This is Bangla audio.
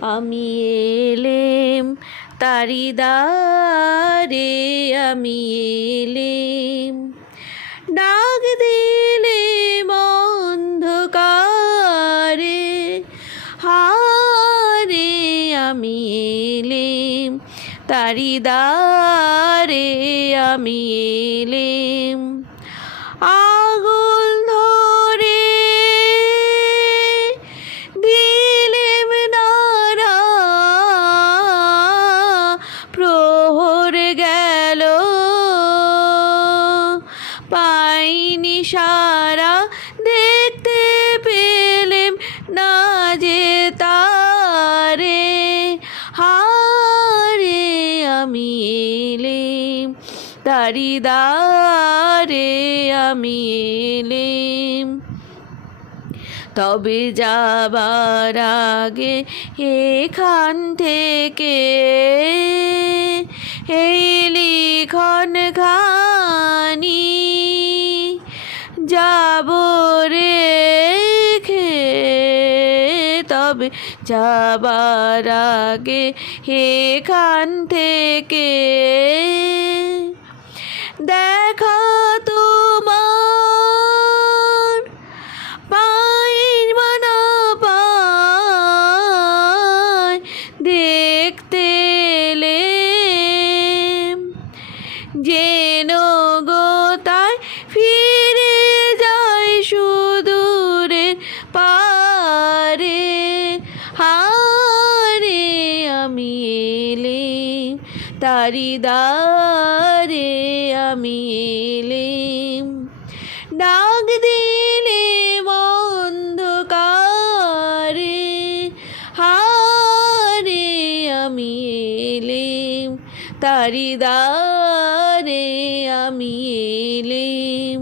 আমি এলেম তারি দ্বারে, আমি এলেম ডাক দিলেম অন্ধকারে, হারে আমি এলেম তারি দ্বারে, আমি এলেম আগুন ধরে দিলেম নাড়া, প্রহর গেল পাইনি সারা, দেখতে পেলেম না যে তারে, হারে আমি এলেম তারি দ্বারে, আমি এলেম তবে যাবার আগে এখান থেকে এই লিখন খানি যাব রেখে, তবে যাবার আগে এখান থেকে দেখা তোমার পায়ের মানা পায়, দেখতে এলেম যেন গোতায় ফিরে যায় সুদূরের পারে, হারে আমি এলেম তারি দ্বারে, আমি এলেম ডাক দিলেম অন্ধকারে, হারে আমি এলেম তারি দ্বারে, আমি এলেম।